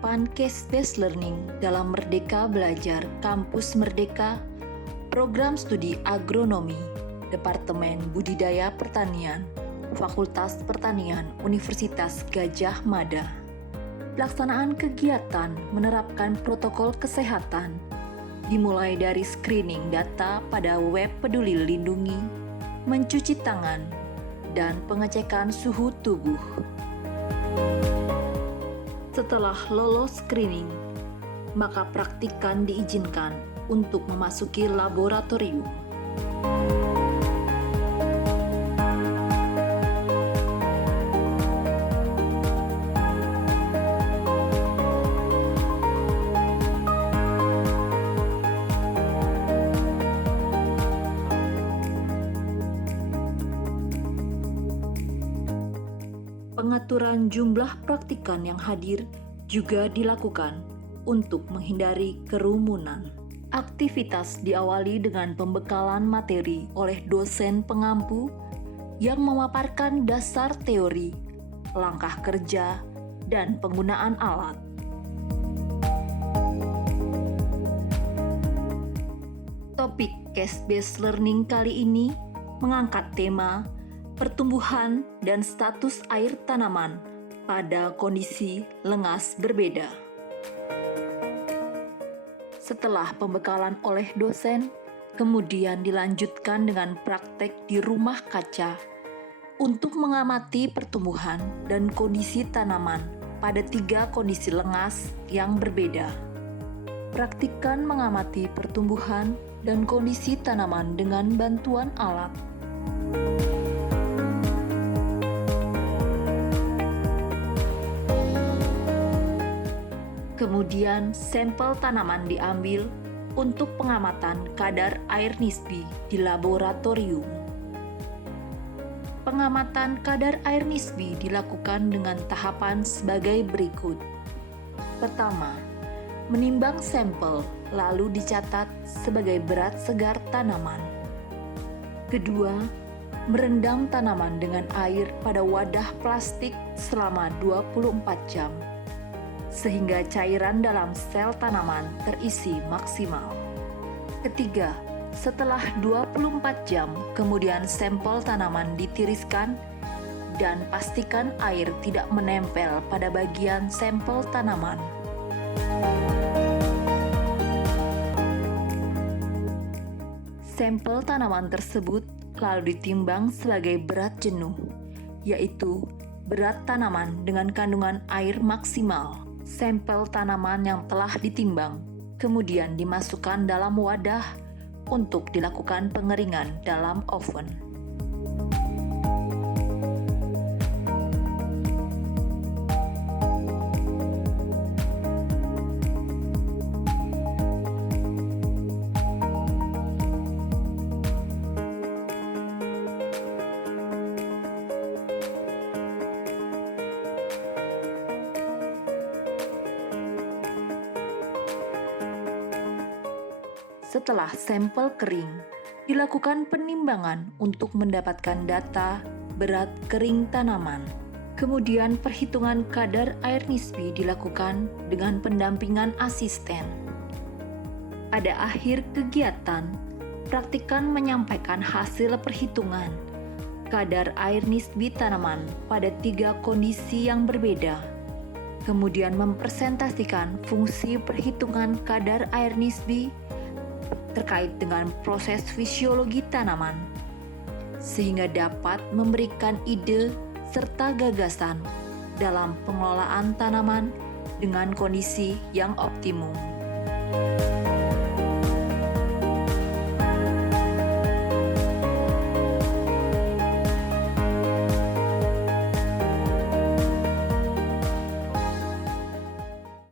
penerapan case-based learning dalam Merdeka Belajar Kampus Merdeka, Program Studi Agronomi, Departemen Budidaya Pertanian, Fakultas Pertanian Universitas Gadjah Mada. Pelaksanaan kegiatan menerapkan protokol kesehatan, dimulai dari screening data pada web Peduli Lindungi, mencuci tangan, dan pengecekan suhu tubuh. Setelah lolos screening, maka praktikan diizinkan untuk memasuki laboratorium. Pengaturan jumlah praktikan yang hadir juga dilakukan untuk menghindari kerumunan. Aktivitas diawali dengan pembekalan materi oleh dosen pengampu yang memaparkan dasar teori, langkah kerja, dan penggunaan alat. Topik case-based learning kali ini mengangkat tema pertumbuhan dan status air tanaman pada kondisi lengas berbeda. Setelah pembekalan oleh dosen, kemudian dilanjutkan dengan praktek di rumah kaca untuk mengamati pertumbuhan dan kondisi tanaman pada 3 kondisi lengas yang berbeda. Praktikan mengamati pertumbuhan dan kondisi tanaman dengan bantuan alat. Kemudian sampel tanaman diambil untuk pengamatan kadar air nisbi di laboratorium. Pengamatan kadar air nisbi dilakukan dengan tahapan sebagai berikut. Pertama, menimbang sampel lalu dicatat sebagai berat segar tanaman. Kedua, merendam tanaman dengan air pada wadah plastik selama 24 jam. Sehingga cairan dalam sel tanaman terisi maksimal. Ketiga, setelah 24 jam, kemudian sampel tanaman ditiriskan dan pastikan air tidak menempel pada bagian sampel tanaman. Sampel tanaman tersebut lalu ditimbang sebagai berat jenuh, yaitu berat tanaman dengan kandungan air maksimal. Sampel tanaman yang telah ditimbang kemudian dimasukkan dalam wadah untuk dilakukan pengeringan dalam oven. Setelah sampel kering, dilakukan penimbangan untuk mendapatkan data berat kering tanaman. Kemudian perhitungan kadar air nisbi dilakukan dengan pendampingan asisten. Pada akhir kegiatan, praktikan menyampaikan hasil perhitungan kadar air nisbi tanaman pada 3 kondisi yang berbeda. Kemudian mempresentasikan fungsi perhitungan kadar air nisbi terkait dengan proses fisiologi tanaman, sehingga dapat memberikan ide serta gagasan dalam pengelolaan tanaman dengan kondisi yang optimum.